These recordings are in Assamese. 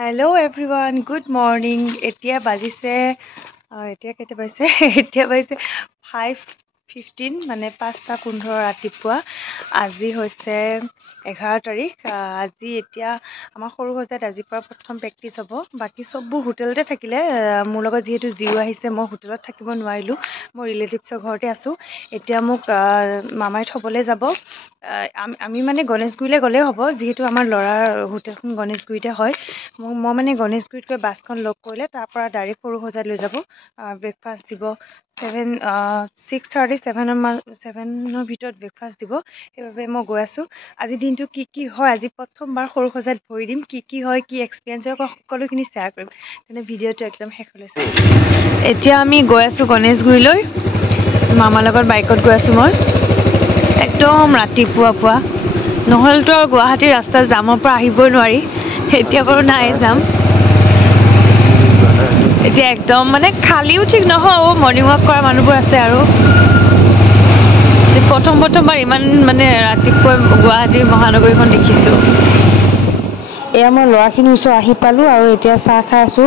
Hello everyone, good morning. এতিয়া বাজিছে এতিয়া কেতিয়া বাজিছে এতিয়া বাজিছে 5:15 মানে 5:15 ৰাতিপুৱা আজি হৈছে 11 তাৰিখ আজি এতিয়া আমাৰ সৰু সজাত আজি পৰা প্ৰথম প্ৰেক্টিছ হ'ব বাকি সববোৰ হোটেলতে থাকিলে মোৰ লগত যেহেতু জিও আহিছে মই হোটেলত থাকিব নোৱাৰিলো মই ৰিলেটিভছৰ ঘৰতে আছো এতিয়া মোক মামাই থবলৈ যাব আমি মানে গণেশগুৰিলৈ গ'লে হ'ব যেহেতু আমাৰ ল'ৰাৰ হোটেলখন গণেশগুৰিতে হয় মই মানে গণেশগুৰিতকৈ বাছখন লগ কৰিলে তাৰ পৰা ডাইৰেক্ট সৰু সজাত লৈ যাব ব্ৰেকফাষ্ট দিব 6:30-7ৰ ভিতৰত ব্ৰেকফাষ্ট দিব সেইবাবে মই গৈ আছোঁ আজি দিনটো কি হয় আজি প্ৰথমবাৰ সৰু সজাত ভৰি দিম কি হয় কি এক্সপিৰিয়েঞ্চ হয় সকলোখিনি শ্বেয়াৰ কৰিম তেনে ভিডিঅ'টো একদম শেষলৈ চাই এতিয়া আমি গৈ আছোঁ গণেশগুৰিলৈ মামাৰ লগত বাইকত গৈ আছোঁ মই একদম ৰাতিপুৱা নহ'লেতো আৰু গুৱাহাটীৰ ৰাস্তাত জামৰ পৰা আহিবই নোৱাৰি এতিয়া বাৰু নাই যাম এতিয়া একদম মানে খালিও ঠিক নহয় মৰ্ণিং ৱাক কৰা মানুহবোৰ আছে আৰু প্ৰথমবাৰ ইমান মানে ৰাতিপুৱা গুৱাহাটীৰ মহানগৰীখন দেখিছোঁ এয়া মই ল'ৰাখিনি ওচৰত আহি পালোঁ আৰু এতিয়া চাহ খাই আছোঁ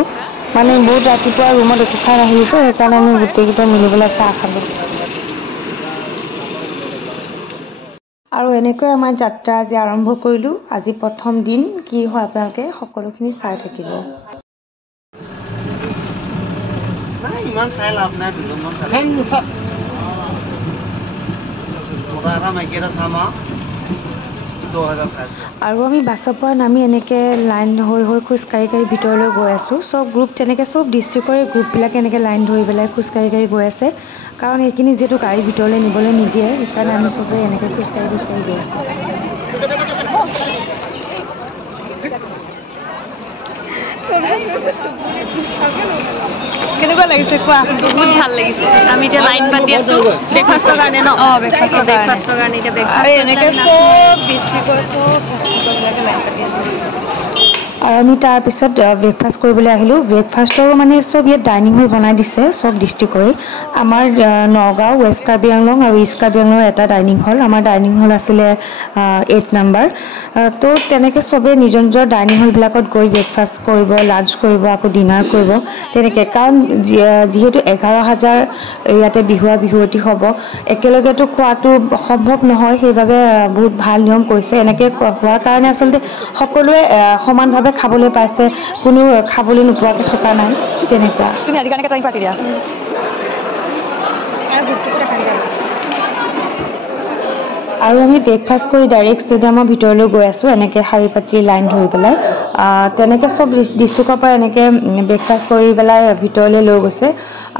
মানে বহুত ৰাতিপুৱা ৰুমত একো খাই নাহিলোঁ সেইকাৰণে আমি গোটেইকেইটা মিলি পেলাই চাহ খালোঁ আৰু এনেকৈ আমাৰ যাত্ৰা আজি আৰম্ভ কৰিলোঁ আজি প্ৰথম দিন কি হয় আপোনালোকে সকলোখিনি চাই থাকিব ইমান চাই লাভ নাই দুজনমান আৰু আমি বাছৰ পৰা নামি এনেকৈ লাইন হৈ খোজকাঢ়ি ভিতৰলৈ গৈ আছোঁ চব গ্ৰুপ তেনেকৈ চব ডিষ্ট্ৰিক্টৰে গ্ৰুপবিলাকে এনেকৈ লাইন ধৰি পেলাই খোজকাঢ়ি গৈ আছে কাৰণ এইখিনি যিহেতু গাড়ী ভিতৰলৈ নিবলৈ নিদিয়ে সেইকাৰণে আমি চবেই এনেকৈ খোজকাঢ়ি গৈ আছোঁ কেনেকুৱা লাগিছে কোৱা বহুত ভাল লাগিছে আমি এতিয়া লাইন পাতি আছো ব্ৰেকফাষ্টৰ কাৰণে ন ব্ৰেকফাষ্টৰ কাৰণে এতিয়া ব্ৰেকফাষ্ট এনেকৈ চব ডিষ্ট্ৰিক্টৰ চব হস্পিটেলবিলাকে লাইন পাতি আছে আৰু আমি তাৰপিছত ব্ৰেকফাষ্ট কৰিবলৈ আহিলোঁ ব্ৰেকফাষ্টৰো মানে চব ইয়াত ডাইনিং হল বনাই দিছে চব ডিষ্ট্ৰিক্টৰে আমাৰ নগাঁও ৱেষ্ট কাৰ্বিআংলং আৰু ইষ্ট কাৰ্বিআংলঙৰ এটা ডাইনিং হল আমাৰ ডাইনিং হল আছিলে 8 নম্বৰ তো তেনেকৈ চবেই নিজৰ ডাইনিং হলবিলাকত গৈ ব্ৰেকফাষ্ট কৰিব লাঞ্চ কৰিব আকৌ ডিনাৰ কৰিব তেনেকৈ কাৰণ যিহেতু 11,000 ইয়াতে বিহুৱতী হ'ব একেলগেতো খোৱাটো সম্ভৱ নহয় সেইবাবে বহুত ভাল নিয়ম কৰিছে এনেকৈ হোৱাৰ কাৰণে আচলতে সকলোৱে সমানভাৱে খাবলৈ পাইছে কোনো খাবলৈ নোপোৱাকৈ থকা নাই তেনেকুৱা তুমি আজি কাৰণে টাইম পাতি দিয়া আৰু আমি ব্ৰেকফাষ্ট কৰি ডাইৰেক্ট ষ্টেডিয়ামৰ ভিতৰলৈ গৈ আছোঁ এনেকৈ শাৰী পাতি লাইন ধৰি পেলাই তেনেকৈ চব ডিষ্ট্ৰিক্টৰ পৰা এনেকৈ ব্ৰেকফাষ্ট কৰি পেলাই ভিতৰলৈ লৈ গৈছে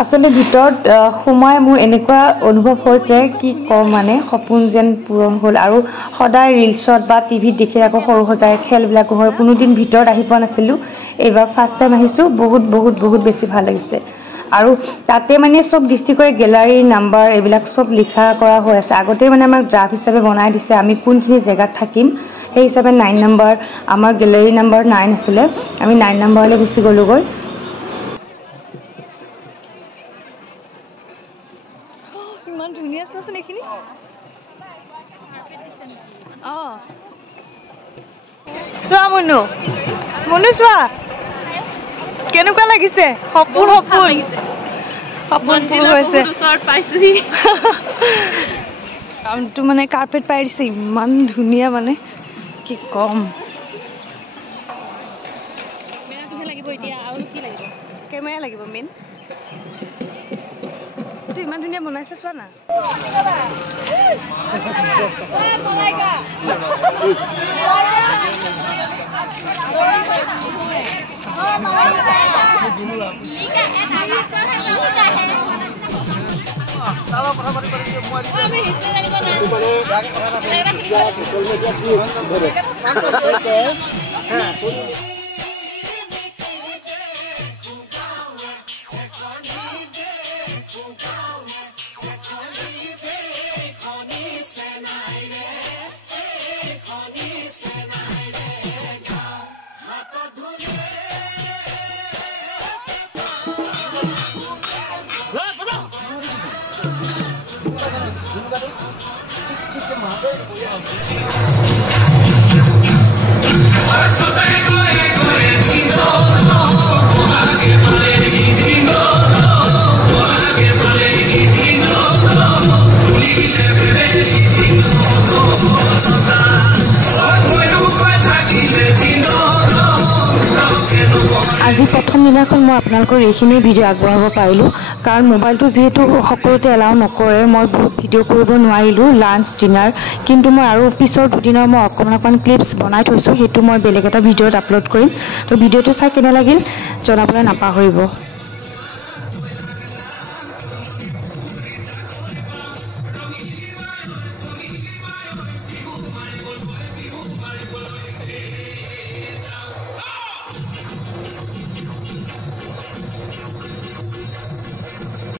আচলতে ভিতৰত সোমাই মোৰ এনেকুৱা অনুভৱ হৈছে কি ক'ম মানে সপোন যেন পূৰণ হ'ল আৰু সদায় ৰিলছত বা টিভিত দেখি আকৌ সৰু সজাই খেলবিলাকো হয় কোনোদিন ভিতৰত আহি পোৱা নাছিলোঁ এইবাৰ ফাৰ্ষ্ট টাইম আহিছোঁ বহুত বেছি ভাল লাগিছে আৰু তাতে মানে চব ডিষ্ট্ৰিক্টৰে গেলাৰী নাম্বাৰ এইবিলাক চব লিখা কৰা হৈ আছে আগতে মানে আমাক গ্ৰাফ হিচাপে বনাই দিছে আমি কোনখিনি জেগাত থাকিম সেই হিচাপে 9 নম্বৰ আমাৰ গেলাৰী নাম্বাৰ 9 আছিলে আমি 9 নম্বৰলৈ গুচি গ'লোগৈ ইমান ধুনীয়া চোৱাচোন এইখিনি চোৱা মনু চোৱা কেনেকুৱা লাগিছে সপোন হৈছে ওচৰত পাইছোহি আমটো মানে কাৰ্পেট পাই দিছে ইমান ধুনীয়া মানে কি কম লাগিব এতিয়া আৰু কি লাগিব কেমেৰা লাগিব মেইন এইটো ইমান ধুনীয়া বনাইছে চোৱা না Só tengo ego, দিনাখন মই আপোনালোকৰ এইখিনি ভিডিঅ' আগবঢ়াব পাৰিলোঁ কাৰণ মোবাইলটো যিহেতু সকলোতে এলাউ নকৰে মই বহুত ভিডিঅ' কৰিব নোৱাৰিলোঁ লাঞ্চ ডিনাৰ কিন্তু মই আৰু পিছৰ দুদিনৰ মই অকণমান ক্লিপছ বনাই থৈছোঁ সেইটো মই বেলেগ এটা ভিডিঅ'ত আপলোড কৰিম তো ভিডিঅ'টো চাই কেনে লাগিল জনাবলৈ নাপাহৰিব